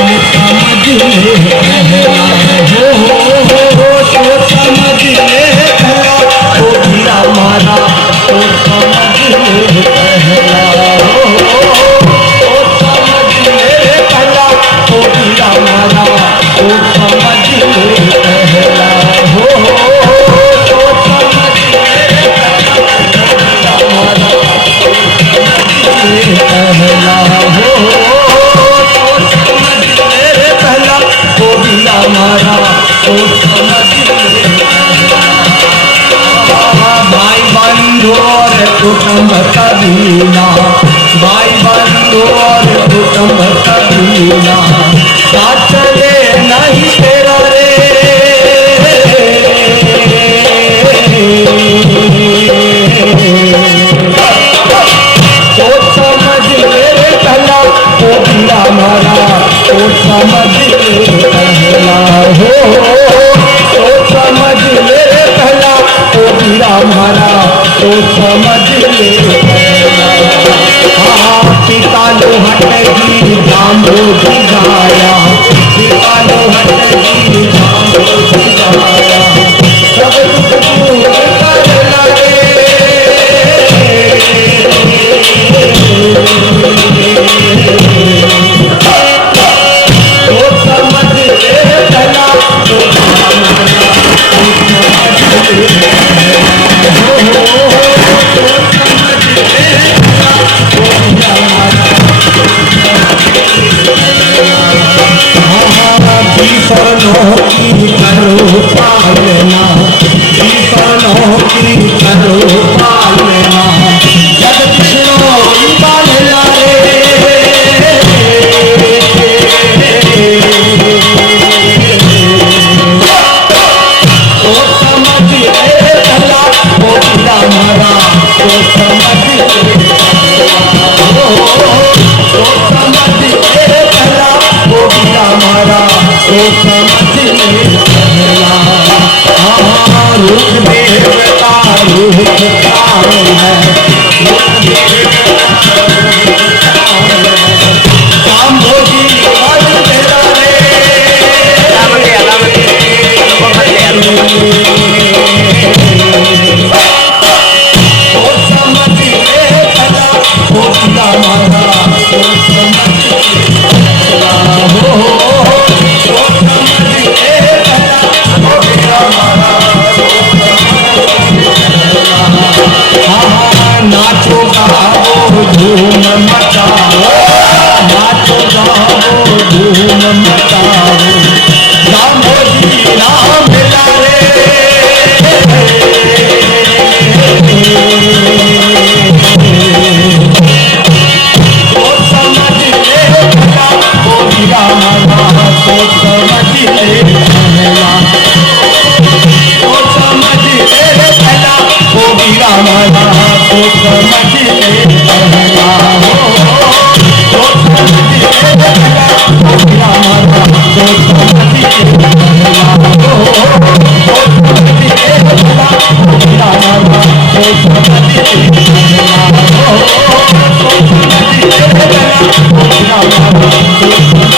समझ ले पहला हो समझ ले पहला ओ वीरा मारा तो समझ ले पहला हो समझ ले पहला ओ वीरा मारा तो समझ ले पहला हो समझ ले पहला मारा पहला हो समझ ले पहला ओ वीरा मारा तो समझ भाई बंधु और कुटुंब कबीला भाई बंधु और कुटुंब कबीला साथ चले नहीं तेरा रे तो समझ ले पहला ओ वीरा मारा तो समझ ले पहला हो तो समझ ले पहला ओ वीरा मारा तो समझ ले पहला पिता लोहट जी जाम्बोजी गाया पिता लोहट जी जाम्बोजी गाया सब दुख दूर कर लागे तो समझ ले पहला तो विपनों की करो पालना विपनों की करो पालना जग कृष्णो पालना तो समझ ले पहला ओ वीरा मारा तो समझ ले तो समझ ले पहला ओ वीरा मारा तो समझ ले पहला रुख देवता रुख काल है जाम्बोजी आज तेरा रे तो समझ ले पहला ओ वीरा मारा तो समझ ले पहला हो तो समझ ले पहला ओ वीरा मारा तो समझ ले पहला नाचो गाओ धूम मचाओ नाचो गाओ धूम मचाओ जाम्बोजी नाम मिला रे तो समझ ले पहला ओ वीरा मारा तो समझ ले पहला तो समझ ले पहला ओ वीरा मारा तो समझ ले पहला हो तो समझ ले पहला ओ वीरा मारा तो समझ ले पहला हो तो समझ ले पहला ओ वीरा मारा तो समझ ले पहला हो तो समझ ले पहला ओ वीरा मारा तो समझ ले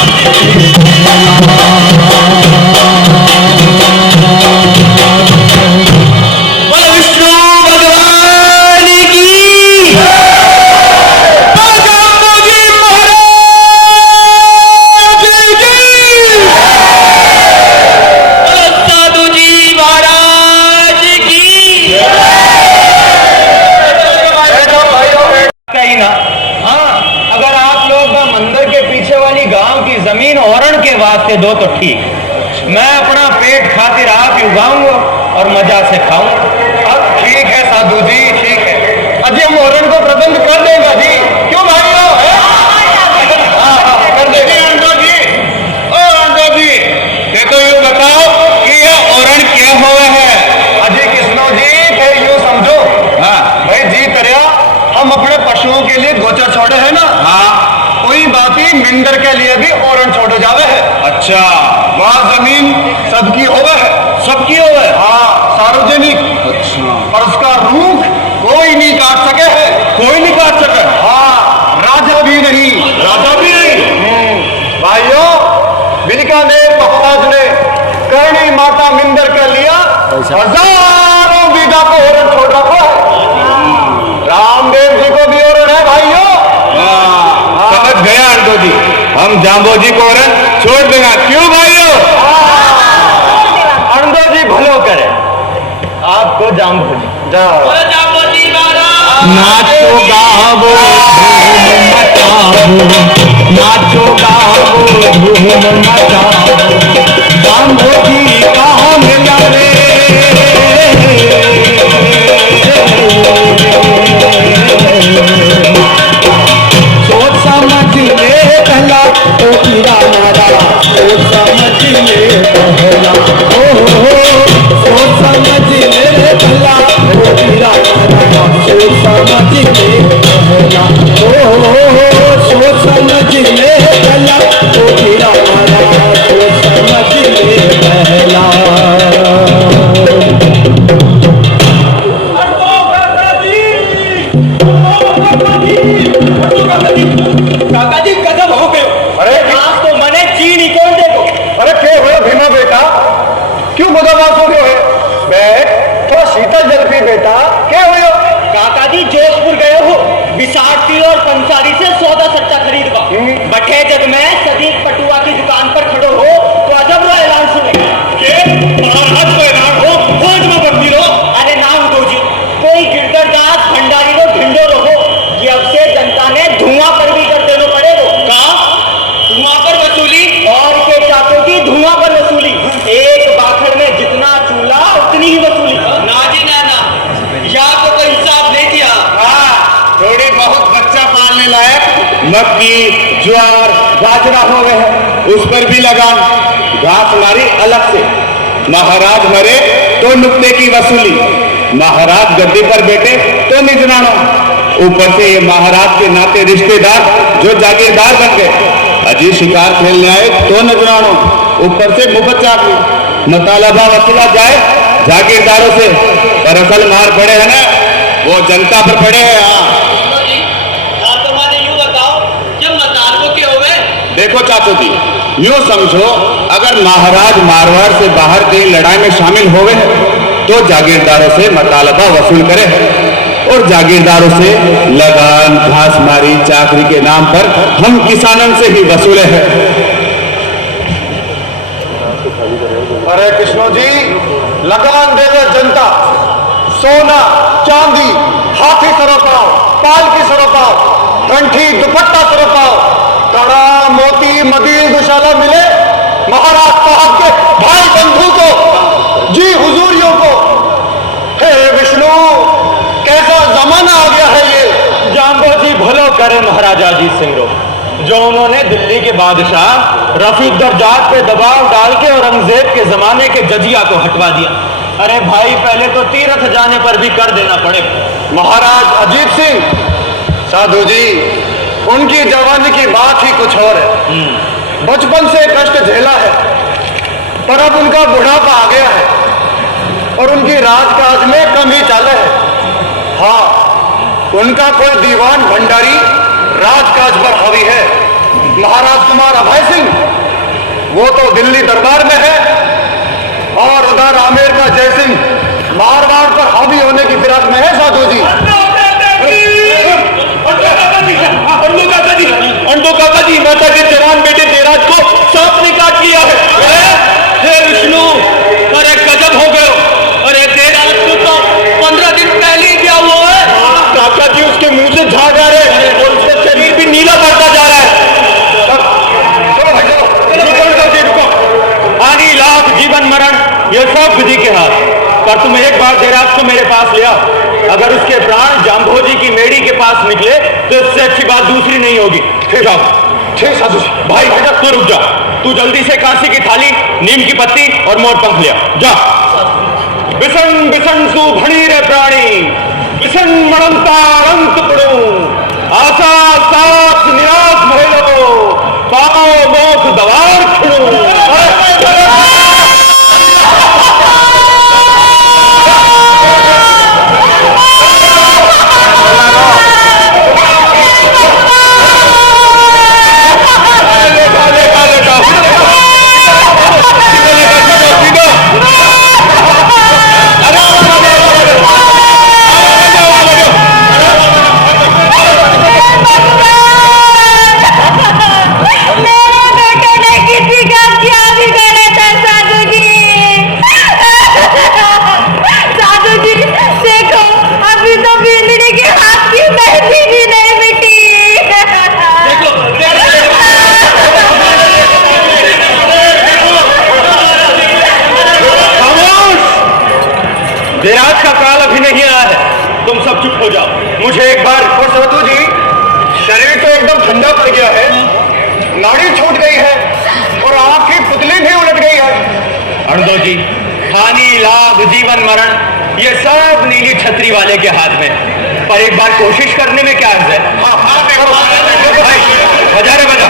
जमीन औरण के वास्ते दो तो ठीक, मैं अपना पेट खातिर आप ही उगाऊंगा और मजा से खाऊंगा। अब ठीक है साधु जी, ठीक है, अजी हम औरण को प्रबंध कर देंगे जी, क्यों भाई कर देंगे। अंडो जी, ओ अंडो जी, ये तो यूं बताओ कि यह औरण क्या हुआ है। अजी कृष्णो जी, फिर यूं समझो, हाँ भाई जी तरह हम अपने पशुओं के लिए गोचर छोड़े हैं ना, हाँ कोई बाती मिंदर के लिए भी औरण छोड़े जावे है। अच्छा, वह जमीन सबकी होवे है, सबकी होवे, हाँ सार्वजनिक। अच्छा, और उसका रूख कोई नहीं काट सके है, कोई नहीं काट सके, हाँ राजा भी नहीं, राजा भी नहीं। भाइयों माता मिंदर कर लिया, हजारों बीघा को ओरण छोड़ रखो है। रामदेव जी को भी ओरण है भाइयों। समझ गया अंटो जी, हम जाम्बो जी को ओरण छोड़ देगा। क्यों भाइयों? अंटो जी भलो करे, आपको जाम्बो जी जाओ। नाचो गावो धूम मचावो, नाचो गावो धूम मचावो, जाम्बो जी कहाँ मिला रे। सोच समझ ले पहला तो कीड़ा मारा, सोच समझ ले पहला, ओ सोच समझ ले पहला तो कीड़ा मारा, सोच समझ ले पहला, ओ सोच समझ ले पहला तो कीड़ा मारा, सोच समझ ले पहला। काका जी कदम हो गए। अरे आज तो मने चीनी कौन देखो। अरे क्या हुआ भीमा बेटा, क्यों बदमाश हो रहे हो? बैठ, थोड़ा शीतल जल पी बेटा। क्या हुआ? काका जी जोधपुर गए हो, बिसारती और पंसारी से सौदा सट्टा खरीदवा। बठे जग में सदीक पटुआ की दुकान पर खड़ो हो तो अजब रो ऐलान सुने। महाराज को ऐलान हो, खोज में बंदी रहो। अरे नाम दो जी, कोई गिरधरदास भंडारी रो ढिंडो रहो, ये अब से जनता ने धुआं पर भी कर देना पड़ेगा। कहा धुआं पर वसूली? और के चाहते की धुआं पर वसूली? एक बाखड़ में जितना चूल्हा उतनी ही वसूली। ना जी ना, या तो कोई इंसाफ नहीं दिया। थोड़ी बहुत बच्चा पालने लायक मक्की ज्वार बाजरा हो गए हैं, उस पर भी लगान। घास मारी अलग से, महाराज मरे तो नुक्ते की वसूली, महाराज गद्दी पर बैठे तो निजराना, ऊपर से ये महाराज के नाते रिश्तेदार जो जागीरदार बन गए, अजी शिकार खेलने आए तो नजरानो, ऊपर से मुफ्त चाकरी, मुतालबा वसूला जाए जागीरदारों से, पर असल मार पड़े है ना वो जनता पर पड़े हैं। देखो चाचू जी, यूं समझो अगर महाराज मारवाड़ से बाहर कहीं लड़ाई में शामिल हो गए तो जागीरदारों से मुतालबा वसूल करे और जागीरदारों से लगान घास मारी चाकरी के नाम पर हम किसानों से ही वसूले हैं। अरे कृष्णो जी, लगान देवे जनता, सोना चांदी हाथी सरोपाओ, पालकी सरोपाओ, कंठी दुपट्टा सरोपाओ, कड़ा मोती मदीर दुशाला मिले महाराज साहब के भाई बंधु को, जी हुजूरियों को। हे विष्णु, कैसा जमाना आ गया है ये। जाम्बो जी भलो करे महाराजा अजीत सिंह रो, जो उन्होंने दिल्ली के बादशाह रफीउद्दौला पे दबाव डाल के औरंगजेब के जमाने के जजिया को हटवा दिया। अरे भाई पहले तो तीर्थ जाने पर भी कर देना पड़े। महाराज अजीत सिंह साधु जी, उनकी जवानी की बात ही कुछ और है। बचपन से कष्ट झेला है, पर अब उनका बुढ़ापा आ गया है और उनकी राजकाज में कमी चाल है। हाँ, उनका कोई दीवान भंडारी राजकाज पर हावी है, महाराज कुमार अभय सिंह, वो तो दिल्ली दरबार में है, और उधर आमेर का जय सिंह मारवाड़ पर हावी होने की फिराक में है। साधु जी, अंडो काका जी, माता के जवान बेटे देराज को सांप ने काट लिया है। हे विष्णु, अरे गजब हो गए। अरे देराज को तो 15 दिन पहले ही क्या हुआ है। काका जी उसके मुंह से झाग आ रहे हैं और उसका शरीर भी नीला पड़ता जा रहा है। हानि लाभ जीवन मरण ये सब विधि के हाथ, पर तुम एक बार देराज को मेरे पास लिया, अगर उसके प्राण जाम्भोजी की मेड़ी के पास निकले तो इससे अच्छी बात दूसरी नहीं होगी। जाओ। ठीक साधु जी। भाई तू रुक जा, तू जल्दी से कांसी की थाली, नीम की पत्ती और मोर पंख लिया जा। बिसन बिसन सु भणी रे प्राणी, बिसन मणंता अंत पड़ू, आशा साथ निराश भयलो, पाओ मोख दवार खिड़ू। नहीं आया है। तुम सब चुप हो जाओ, मुझे एक बार। और साधु जी, शरीर तो एकदम ठंडा पड़ गया है, नाड़ी छूट गई है और आंख की पुतली भी उलट गई है। अणदो जी, हानि लाभ जीवन मरण ये सब नीली छतरी वाले के हाथ में, पर एक बार कोशिश करने में क्या अर्ज है। बजा रे बजा।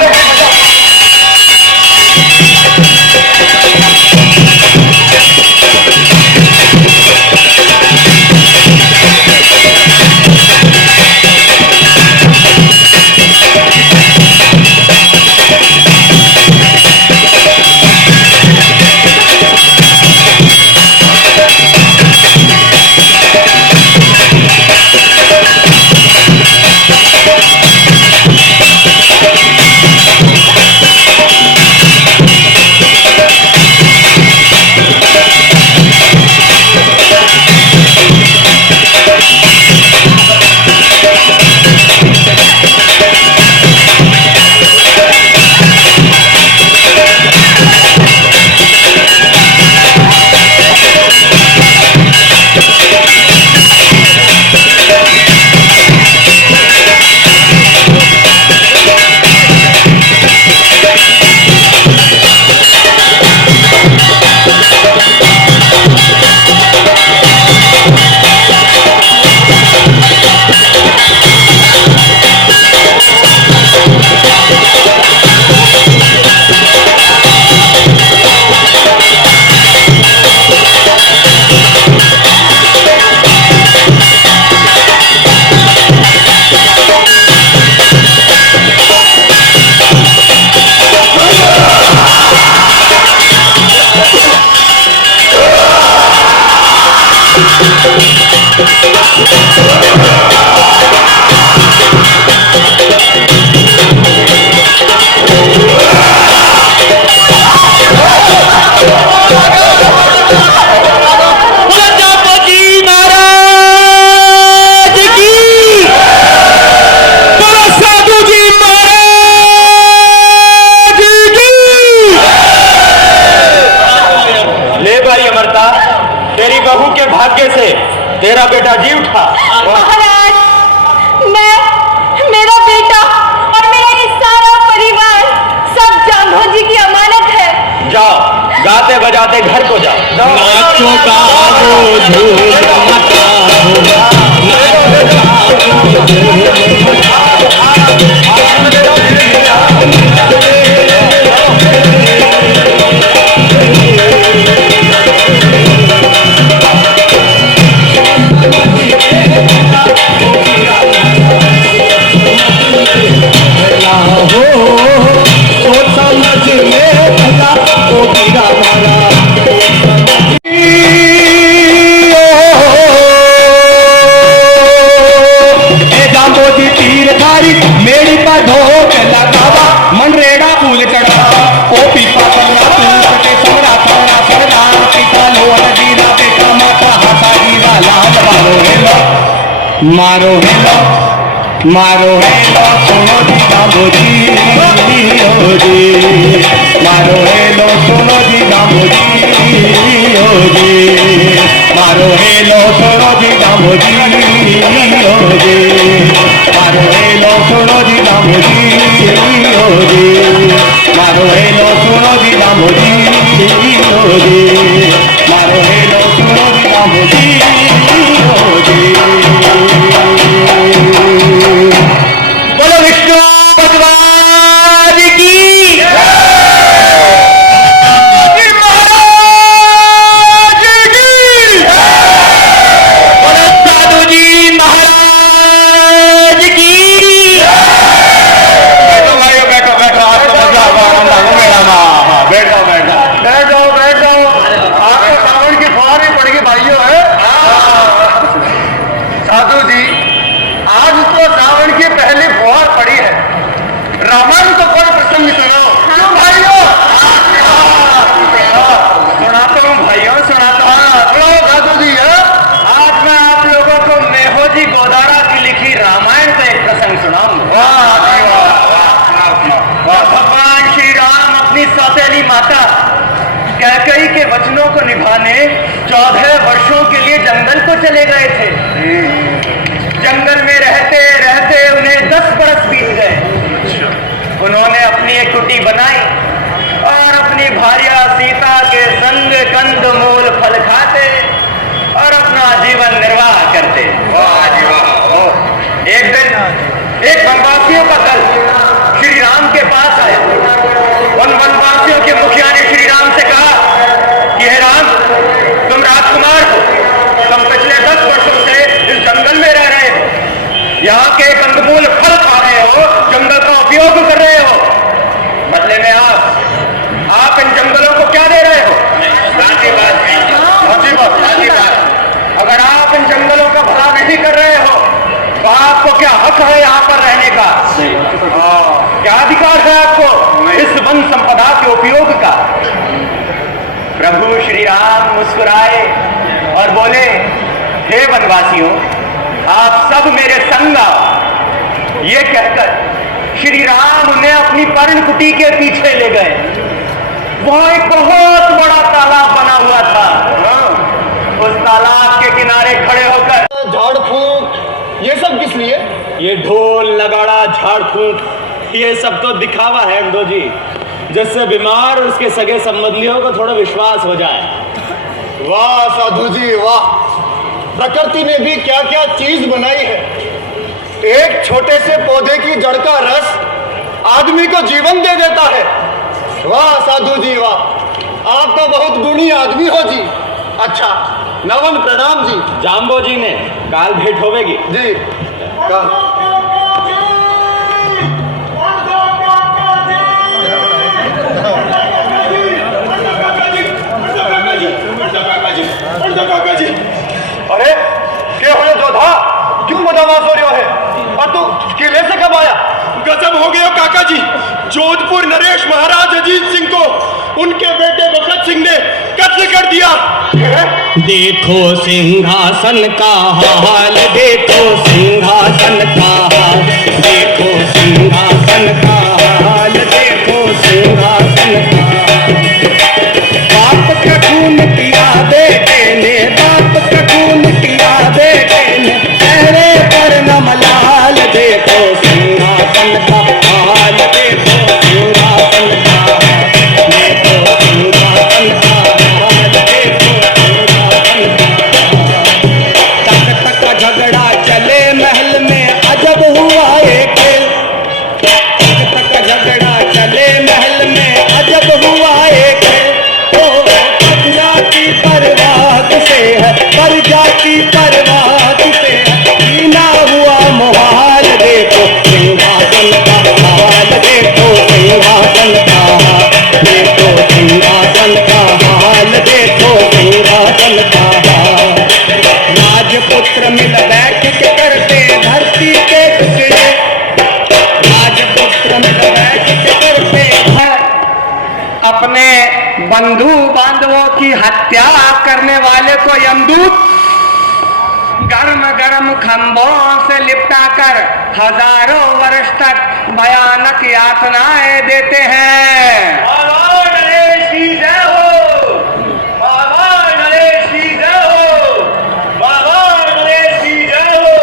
तेरी बहू के भाग्य से तेरा बेटा जी उठा। महाराज, मेरा बेटा और मेरा ये सारा परिवार सब जाम्भो जी की अमानत है। जाओ, गाते बजाते घर को जाओ। नाचो गाओ झूम मेरी का ढोक लगावा मनरेगा फूल चढ़ा ओ पीपा कन्या फूल के समरा समरा सरदार पिता लोहर जीरा पे कामाता हाथा जीरा लाल मारो हेलो मारो हेलो सुनो जी गांबो जी ओ जी मारो हेलो सुनो जी गांबो जी ओ जी मारो हेलो सुनो जी गांबो जी ओ जी मारो हेलो सुनो जी गांबो जी ओ जी मारो हेलो सुनो जी गांबो जी ओ जी मारो हेलो सुनो जी गांबो जी ओ जी। बोलो विष्णु भगवान की महाराज की बोलो साधु जी महाराज की। बैठो भाइयों, बैठो बैठो, आज तो मजा होगा, आनंद आएगा मेरा माँ। बैठ जाओ बैठ जाओ बैठ जाओ बैठ जाओ। आज तो सावन की फुहार ही पड़ेगी भाइयों है। साधु जी, आज तो सावन की पहली फुहार पड़ी है। रामायण तो कोई प्रसंग सुनाओ। क्यों भाइयों? सुनाता हूँ भाइयों, सुनाता हूँ। सुनो साधु जी, आज मैं आप लोगों को मेहोजी गोदारा की लिखी रामायण का एक प्रसंग सुनाऊंगा। वाह जी वाह। भगवान श्री राम अपनी सौतेली माता कैकई के वचनों को निभाने 14 वर्षों के लिए जंगल को चले गए थे। जंगल में रहते रहते उन्हें 10 बरस बीत गए। उन्होंने अपनी एक कुटी बनाई और अपनी भार्या सीता के संग कंद मूल फल खाते और अपना जीवन निर्वाह करते। एक दिन एक वनवासियों का दल श्री राम के पास आया। उन वनवासियों के मुखिया ने श्री राम से कहा कि हे राम, तुम राजकुमार हो, तुम पिछले 10 वर्षों से इस जंगल में रह रहे हो, यहाँ के कंदमूल फल खा रहे हो, जंगल का उपयोग कर रहे हो, बदले में आप इन जंगलों को क्या दे रहे हो? अगर आप इन जंगलों का भला नहीं कर रहे हो तो आपको क्या हक है यहाँ पर रहने का? क्या अधिकार है आपको इस वन संपदा के उपयोग का? प्रभु श्री राम मुस्कुराए और बोले, हे वनवासियों, आप सब मेरे संग आओ। ये कहकर श्री राम उन्हें अपनी पर्ण कुटी के पीछे ले गए। वहां एक बहुत बड़ा तालाब बना हुआ था। उस तालाब के किनारे खड़े होकर झाड़ फूक ये सब किस लिए? ये ढोल नगाड़ा झाड़ फूक ये सब तो दिखावा है अंडो जी, जिससे बीमार और उसके सगे संबंधियों को थोड़ा विश्वास हो जाए। वाह साधु जी वाह, प्रकृति ने भी क्या क्या चीज बनाई है। एक छोटे से पौधे की जड़ का रस आदमी को जीवन दे देता है। वाह साधु जी वाह, आप तो बहुत गुणी आदमी हो जी। अच्छा नवन प्रणाम जी। जाम्बो जी ने काल भेंट होवेगी जी का अरे क्या होने जोधा, क्यों बदमाश हो रहे हो है? और तू किले से कब आया? गजब हो गया काका जी। जोधपुर नरेश महाराज अजीत सिंह को उनके बेटे भगत सिंह ने कत्ल कर दिया। देखो सिंहासन का हाल, देखो सिंहासन का हाल, देखो सिंहासन का हाल, देखो सिंहासन का हाल। बाप का खून पिया बेटे ने, बाप का खून पिया बेटे ने, चेहरे पर नमलाल। देखो सिंहासन का हाल, देखो सिंहासन का हाल, देखो सिंहासन का हाल, देखो सिंहासन का हाल। तक तक झगड़ा चले महल में, अजब हुआ एक खेल। तक तक झगड़ा चले महल में, अजब हुआ एक खेल। ओ प्रजाति परवाह से है, प्रजाति परवाह से है, जीना हुआ मुहाल। देखो सिंहासन का हाल, देखो सिंहासन का हाल, देखो सिंहासन का हाल, देखो सिंहासन का हाल। राजपुत्र मिल बैठ के करते धरती के टुकड़े, राजपुत्र मिल बैठ के करते अपने बंधु बांधवों की हत्या करने वाले को यमदूत गर्म गर्म खंभों से लिपटा कर हजारों वर्ष तक भयानक यातनाएं देते हैं। नरेश की जय हो, नरेश की जय हो, नरेश की जय हो।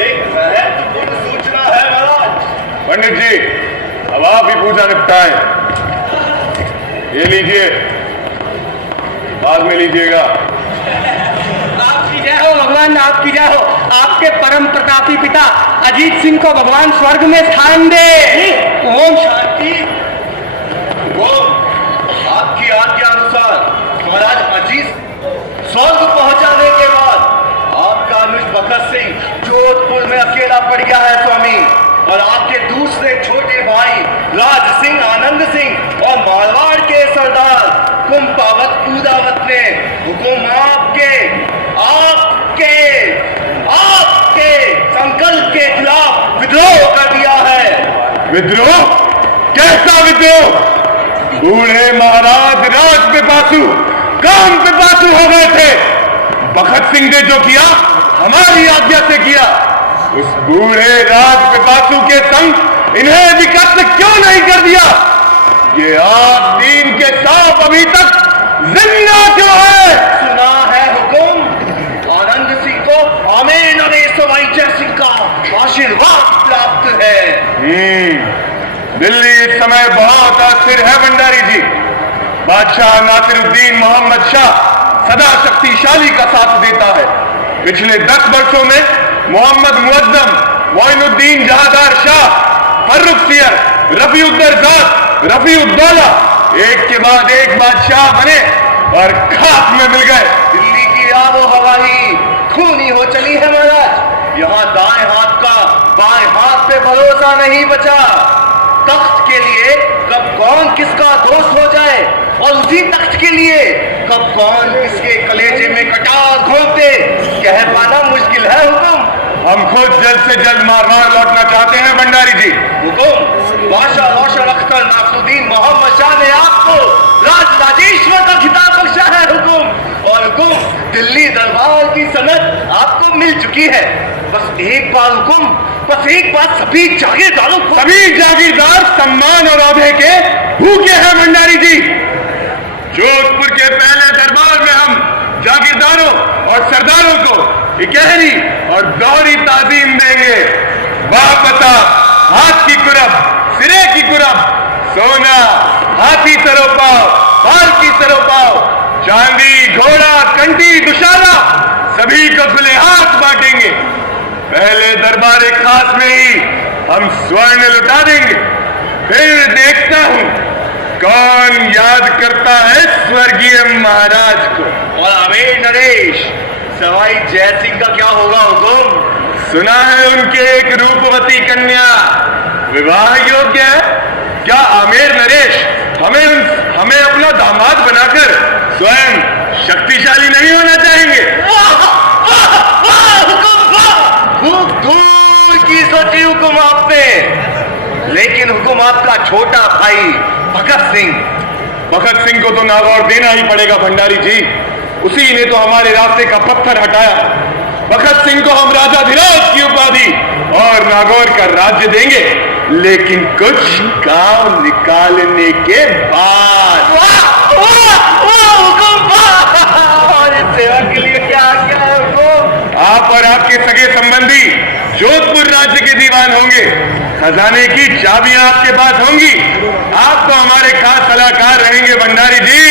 एक महत्वपूर्ण सूचना है महाराज। पंडित जी अब आप ही पूजा निपटाएं। ये लीजिए, बाद में लीजिएगा। आपकी जय हो भगवान, आपकी जय हो। आपके परम प्रतापी पिता अजीत सिंह को भगवान स्वर्ग में स्थान दे। ओम शांति। आपकी आज्ञा अनुसार महाराज अजीत स्वर्ग पहुंचाने के बाद आपका अनुज भगत सिंह जोधपुर में अकेला पड़ गया है स्वामी, और आपके दूसरे छोटे भाई राज सिंह, आनंद सिंह और मारवाड़ के सरदार कुंपावत पूदावत ने हुकुम आपके संकल्प के खिलाफ विद्रोह कर दिया है। विद्रोह? कैसा विद्रोह? बूढ़े महाराज राज पिपासु, काम पिपासु हो गए थे। भगत सिंह ने जो किया हमारी आज्ञा से किया। उस बूढ़े राज पिपासु के संग इन्हें भी कत्ल क्यों नहीं कर दिया? ये आप दीन के साफ अभी तक जिंदा क्यों है? सुना है हुकुम, आनंद सिंह को आमीर नरेश जय सिंह का आशीर्वाद प्राप्त है। दिल्ली इस समय बहुत अस्थिर है भंडारी जी। बादशाह नासिरुद्दीन मोहम्मद शाह सदा शक्तिशाली का साथ देता है। पिछले 10 वर्षों में मोहम्मद मुअज्जम, मोइनुद्दीन जहादार शाह, फर्रुखसियर, रफीउद्दरजात, रफीउद्दौला एक के बाद एक बादशाह बने और खाक में मिल गए। दिल्ली की आबो हवा ही खूनी हो चली है महाराज। यहाँ दाएं हाथ का बाएं हाथ पे भरोसा नहीं बचा। तख्त के लिए कब कौन किसका दोस्त हो जाए और उसी तख्त के लिए कब कौन किसके कलेजे में कटार घोंप दे, कह पाना मुश्किल है हुकुम। हम खुद जल्द से जल्द मारवाड़ लौटना चाहते हैं भंडारी जी। हुकुम, बादशाह रोशन अख्तर नासिरुद्दीन मोहम्मद शाह ने आपको राजेश्वर का खिताब बख्शा है हुकुम। और हुकुम, दिल्ली दरबार की सनद आपको मिल चुकी है। बस एक बार हुकुम, बस एक बार सभी जागीरदारों को, सभी जागीरदार सम्मान और औहदे के भूखे हैं भंडारी जी। जोधपुर के पहले दरबार में हम जागीरदारों और सरदारों को इकहरी और दोहरी ताजीम देंगे। वापता हाथ की कुरब, सिरे की कुरब, सोना, हाथी सरोपाव, बाल की सरोपाव, चांदी, घोड़ा, कंटी, दुशाला सभी को खुले हाथ बांटेंगे। पहले दरबार खास में ही हम स्वर्ण लुटा देंगे। फिर देखता हूं कौन याद करता है स्वर्गीय महाराज को। और आमीर नरेश सवाई जय सिंह का क्या होगा हुकुम? सुना है उनके एक रूपवती कन्या विवाह योग्य है। क्या आमीर नरेश हमें अपना दामाद बनाकर स्वयं शक्तिशाली नहीं होना चाहेंगे? खूब दूर की सोची हुकुम आपने, लेकिन हुकुम आपका छोटा भाई भगत सिंह को तो नागौर देना ही पड़ेगा भंडारी जी। उसी ने तो हमारे रास्ते का पत्थर हटाया। भगत सिंह को हम राजाधिराज की उपाधि और नागौर का राज्य देंगे, लेकिन कुछ काम निकालने के बाद। और इस सेवा के लिए क्या क्या है हुकुम? आप और आपके सगे संबंधी जोधपुर राज्य के दीवान होंगे। खजाने की चाबियां आपके पास होंगी। आप तो हमारे खास सलाहकार रहेंगे भंडारी जी।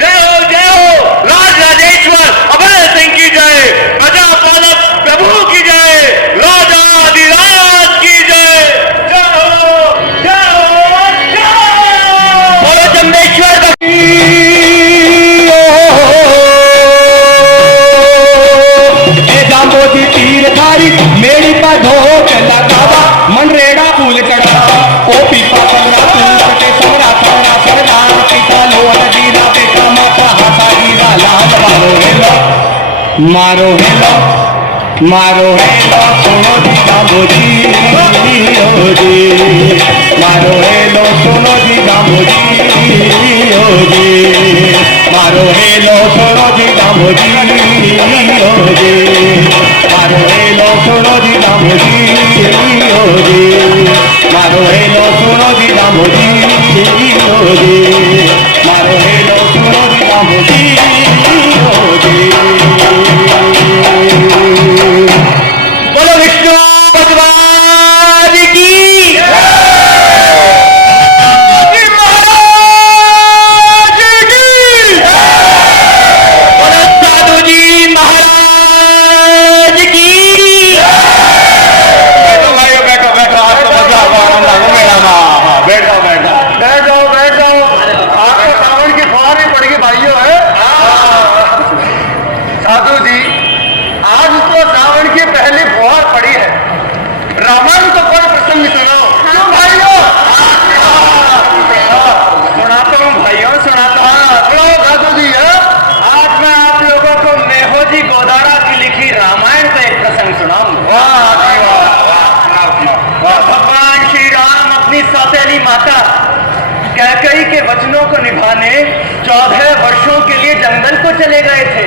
जय हो राज राजेश्वर अभय सिंह की जय, प्रजा पालक प्रभु की जय, राजाधिराज की जय। जय हो, जय हो, जय हो। बोलो जम्बेश्वर का जांबोदी तीर धारी मेरी का ढोक लगावा, मनरेगा फूल चढ़ा ओ पीपा कन्या तू के समरा समरा सरदार पिता लोट जीरा बेटा माता हाथा जीरा लाल मारो हेलो मारो हेलो सुनो जी जांबोदी ओ जी, मारो हेलो सुनो जी जांबोदी ओ जी, मारो हेलो सुनो जी जांबोदी ओ जी, मारो हेलो सुनो जी जांबोदी ओ जी, मारो हेलो सुनो जी जांबोदी ओ जी, मारो हेलो सुनो जी जांबोदी ओ जी। बोलो विष्णु भगवान की कैकई के वचनों को निभाने 14 वर्षों के लिए जंगल को चले गए थे।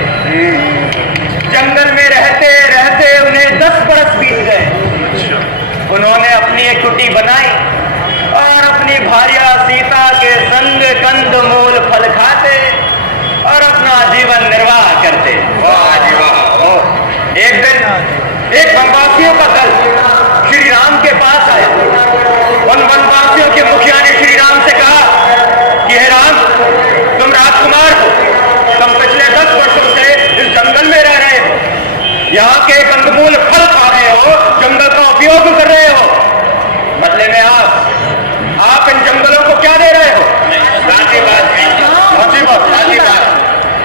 जंगल में रहते रहते उन्हें 10 बरस बीत गए। उन्होंने अपनी एक कुटी बनाई और अपनी भार्या सीता के संग कंद मूल फल खाते और अपना जीवन निर्वाह करते। वाह जी वाह। एक दिन एक वनवासियों का दल श्री राम के पास आया। उन वनवासियों के मुखिया ने श्री राम से कहा कि हे राम, तुम राजकुमार हो, तुम पिछले 10 वर्षों से इस जंगल में रह रहे हो, यहाँ के कंदमूल फल खा रहे हो, जंगल का उपयोग कर रहे हो, बदले में आप इन जंगलों को क्या दे रहे हो? साची बात।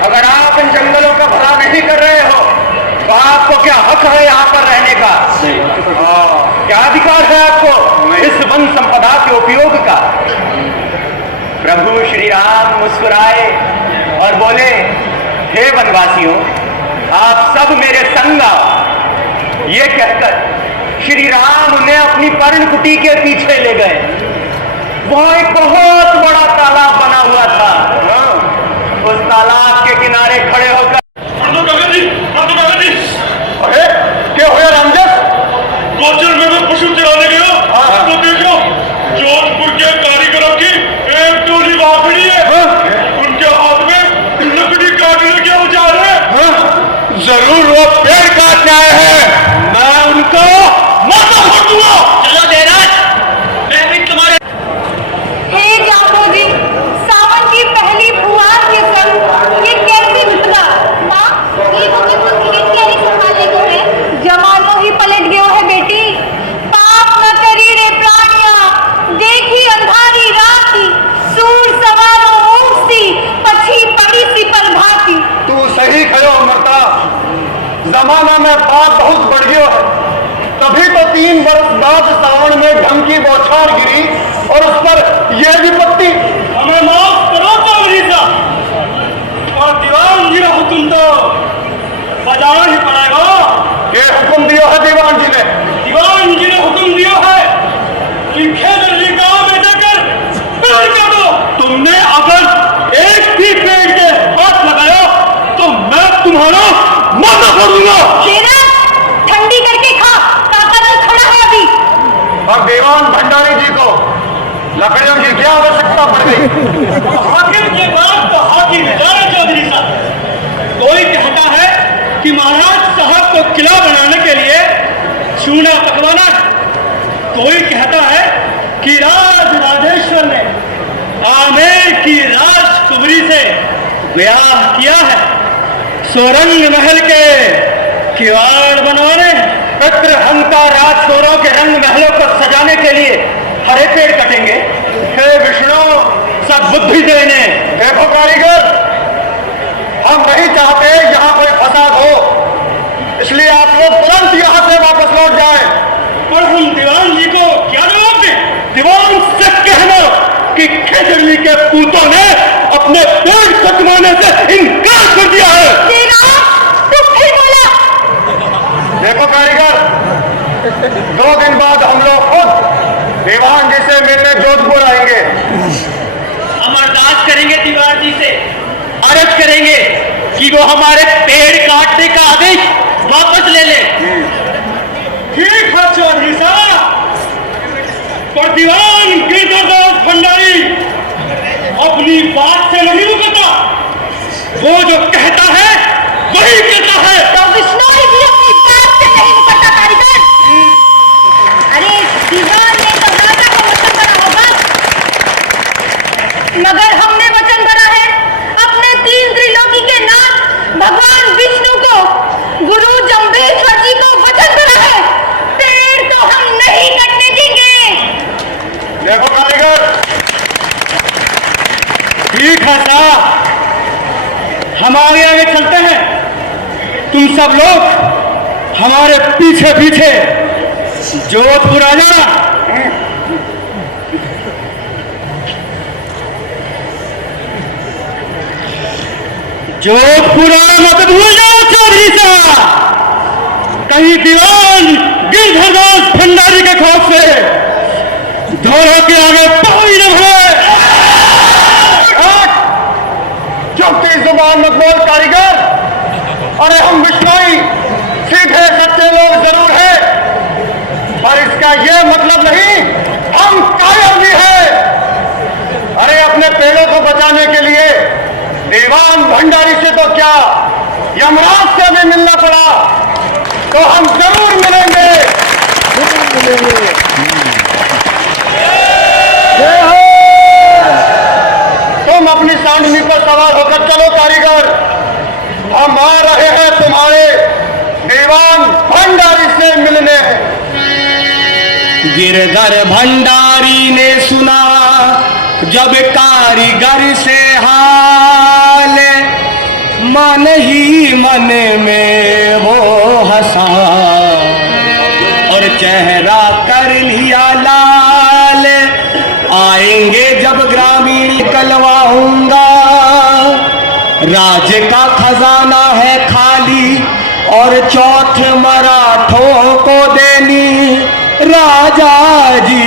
अगर आप इन जंगलों का भला नहीं कर रहे हो तो आपको क्या हक है यहाँ पर रहने का? क्या अधिकार है आपको इस वन संपदा के उपयोग का? प्रभु श्री राम मुस्कुराए और बोले, हे वनवासियों, आप सब मेरे संग आओ। ये कहकर श्री राम उन्हें अपनी पर्ण कुटी के पीछे ले गए। वहां एक बहुत बड़ा तालाब बना हुआ था। उस तालाब के किनारे खड़े होकर अरे क्या होया रामजस? गोचर में मैं पशु चराने गया तो देखो जोधपुर के कारीगरों की एक टोली वापड़ी है। उनके हाथ में लकड़ी काटने के औजार है। जरूर वो पेड़ काटने आए हैं। मैं उनको माथा फोड़ दूंगा। चलो देराज, मैं भी तुम्हारे हे जामोजी, सावन की पहली फुहार के संग ये कैसी घटना? माँ, ये मुझे तो धीरे धीरे संभालने को है। जमानो ही पलट गयो है बेटी। पाप न करी रे प्राणिया, देखी अंधारी राती, सूर सवारो ऊँट सी, पछी पड़ी सी पर भाती। तू सही कहो अमृता, जमाना में पाप बहुत बढ़ गयो है। तभी तो 3 वर्ष बाद सावन में ढंग की बौछार गिरी और उस पर यह विपत्ति। हमें माफ करो चौधरी साहब, और दीवान जी ने हुक्म तो बजाना ही पड़ेगा। ये हुक्म दिया है दीवान जी ने? दीवान जी ने हुक्म दिया है कि खेदर जी गांव में जाकर पेड़ काटो। तुमने अगर एक भी पेड़ के हाथ लगाया तो मैं तुम्हारा माथा फोड़ दूंगा। शेरा, ठंडी करके खा, काका तो खड़ा है अभी। और दीवान भंडारी जी को लकड़ियों की क्या आवश्यकता पड़ गई? हाकिम के बाद तो हाकिम है चौधरी साहब। कोई कहता है कि महाराज साहब को किला बनाने के लिए चूना पकवाना, कोई कहता है कि राज राजेश्वर ने आमेर की राजकुमारी से ब्याह किया है। सोरंग महल के किवाड़ बनवाने, पितृहंता राजचोरों के रंग महलों को सजाने के लिए हरे पेड़ कटेंगे। हे विष्णु, सब बुद्धि देने। देखो कारीगर, हम नहीं चाहते यहाँ कोई फसाद हो, इसलिए आप लोग तुरंत यहाँ से वापस लौट जाएं। पर हम दीवान जी को क्या जवाब दें? दीवान से कहना कि खेजड़ी के पूतों ने अपने पेड़ कटवाने से इनकार कर दिया है। तुम फिर बोला। देखो कारीगर, 2 दिन बाद हम लोग खुद दीवान जी से मिलने जोधपुर आएंगे। हम अरदास करेंगे दीवान जी से, अर्ज करेंगे कि वो हमारे पेड़ काटने का आदेश वापस ले ले। ठीक है चौधरी साहब, पर दीवान गिरधरदास भंडारी अपनी बात से नहीं रुकता। वो जो कहता है वही कहता है। तो विष्णु भी अपनी बात से नहीं मुकरता कारीगर। अरे दीवान ने तो राजा को वचन करा होगा, मगर हमने वचन करा है अपने 3 त्रिलोकी के नाथ भगवान विष्णु को, गुरु जम्बेश्वर जी को वचन करा है, पेड़ तो हम नहीं कटने देंगे। देखो कारीगर, ठीक है साहब, हम आगे आगे चलते हैं, तुम सब लोग हमारे पीछे पीछे जोधपुर आ जाना। जोधपुर मत भूल जाओ चौधरी साहब, कहीं दीवान गिरधरदास भंडारी के खौफ से दोनों के आगे कोई न भरे। चौथी जुबान मत बोल कारीगर। अरे हम विष्णुई सीधे सच्चे लोग जरूर हैं, पर इसका ये मतलब नहीं हम कायर भी हैं। अरे अपने पेड़ों को बचाने के लिए दीवान भंडारी से तो क्या, यमराज से भी मिलना पड़ा तो हम जरूर मिलेंगे। तुम अपनी सांडनी पर सवार होकर चलो कारीगर, हम आ रहे हैं तुम्हारे दीवान भंडारी से मिलने। गिरधर भंडारी ने सुना जब कारीगर से हाल, मन ही मन में वो हंसा और चेहरा कर लिया लाल। आएंगे जब ग्रामीण निकलवाऊंगा, राज्य का खजाना है खाली और चौथ मराठों को देनी राजा जी।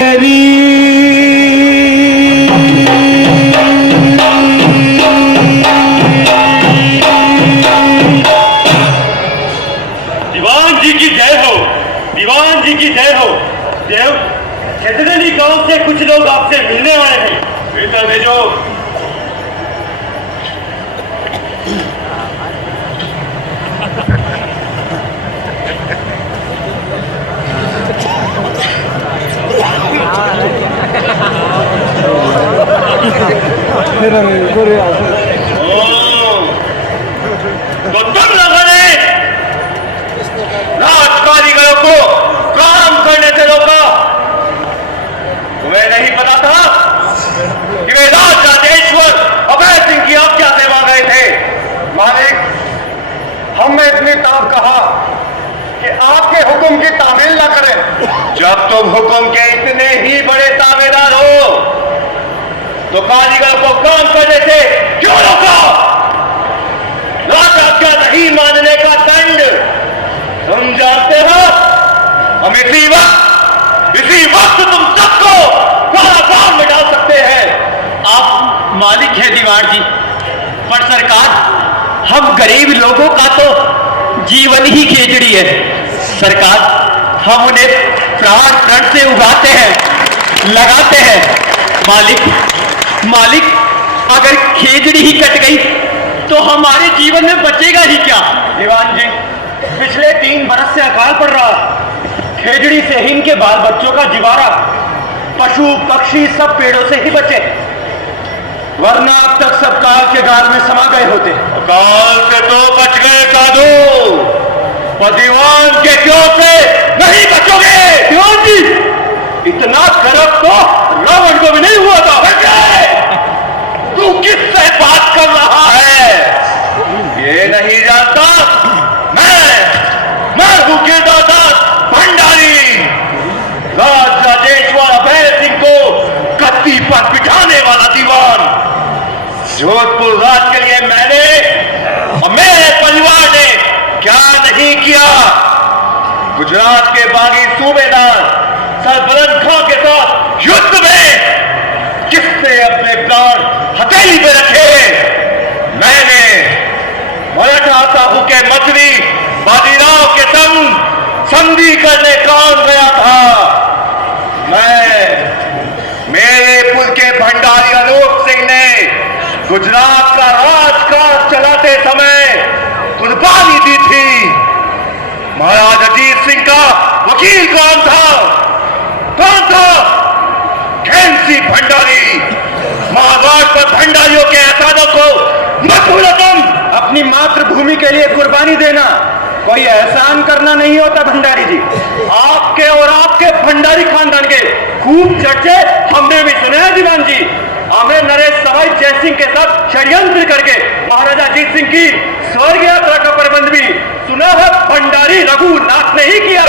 दीवान जी की जय हो, दीवान जी की जय हो। देव, छतरली गांव से कुछ लोग आपसे मिलने आए हैं। बेटा भेजो। तो तुम लोगों ने राज कारीगरों को काम करने से रोका। तुम्हें नहीं पता था कि वे राज राजेश्वर अभय सिंह की आज्ञा से वहां गए थे। मालिक, हमने इतनी ताब कहा कि आपके हुक्म की तामील न करें। जब तुम हुक्म के इतने ही बड़े ताबेदार हो तो कारीगर को काम करने से क्यों रोका? राज आज्ञा नहीं मानने का दंड तुम जानते हो। हम इसी वक्त तुम सबको कारागार में डाल सकते हैं। आप मालिक हैं दीवान जी, पर सरकार हम गरीब लोगों का तो जीवन ही खेजड़ी है। सरकार, हम उन्हें प्राण प्रण से उगाते हैं, लगाते हैं। मालिक, अगर खेजड़ी ही कट गई तो हमारे जीवन में बचेगा ही क्या? दीवान जी, पिछले 3 बरस से अकाल पड़ रहा, खेजड़ी से ही इनके बाल बच्चों का जिवारा, पशु पक्षी सब पेड़ों से ही बचे, वरना अब तक सब काल के गाल में समा गए होते। काल से तो बच गए साधु, पर दीवान के क्यों से नहीं बचोगे? दीवान जी, इतना गर्व तो रावण को भी नहीं हुआ था। तू किससे बात कर रहा है? ये नहीं जानता मैं हूं गिरधर भंडारी, राज राजेश्वर अभय सिंह को गद्दी पर बिठाने वाला दीवान। जोधपुर राज के लिए मैंने और मेरे परिवार ने क्या नहीं किया। गुजरात के बागी सूबेदार सरबलंद खां के साथ युद्ध में किसने अपने प्राण हथेली पे रखे? मैंने मराठा साहू के मंत्री बाजीराव के संग संधि करने कौन गया था। मेरे पुल के भंडारी अनूप सिंह ने गुजरात का राजकाज चलाते समय कुर्बानी दी थी। महाराज अजीत सिंह का वकील कौन था? घैंसी भंडारी। महाराज पर भंडारियों के एहसानों को मत भूलो तुम। अपनी मातृभूमि के लिए कुर्बानी देना कोई एहसान करना नहीं होता भंडारी जी। आपके और आपके भंडारी खानदान के खूब चर्चे हमने भी सुने हैं दीवान जी। हमें नरेश सवाई जयसिंह के साथ षड्यंत्र करके महाराजा अजीत सिंह की स्वर्ग यात्रा का प्रबंध भी सुना है भंडारी रघुनाथ ने ही किया।